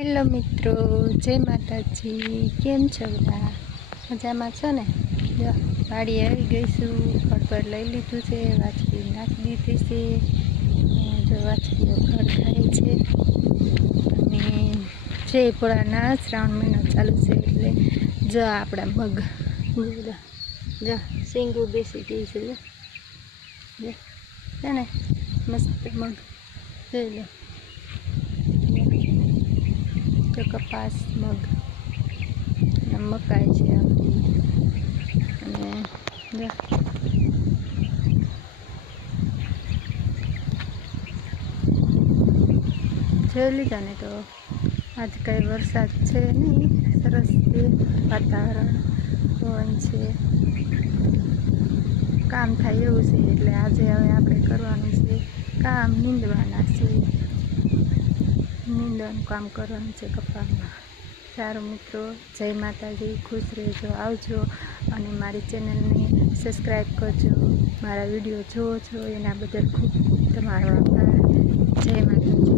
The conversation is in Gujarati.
હેલો મિત્રો, જય માતાજી। કેમ છો બધા? મજામાં છો ને? જો વાડી આવી ગઈ છું, ખડ પર લઈ લીધું છે, વાછડી નાખી દીધી છે। જો વાછડીઓ ખડ ખાય છે અને છે પૂરાના શ્રાવણ મહિનો ચાલુ છે એટલે જો આપણા મગ જો સિંગું બેસી ગઈ છે, જો છે ને મસ્ત મગ જોઈ લો। તો કપાસ મગ અને મકાઈ છે આપણી અને જોઈ લીધા ને તો આજ કાંઈ વરસાદ છે નહીં, સરસ છે વાતાવરણ, પવન છે, કામ થાય એવું છે એટલે આજે હવે આપણે કરવાનું છે કામ, નીંદવાના છે, નીંદવાનું કામ કરવાનું છે કપાસમાં। સારું મિત્રો, જય માતાજી, ખુશ રહેજો, આવજો અને મારી ચેનલને સબસ્ક્રાઈબ કરજો। મારા વિડીયો જુઓ છો એના બદલ ખૂબ ખૂબ તમારો આભાર। જય માતાજી।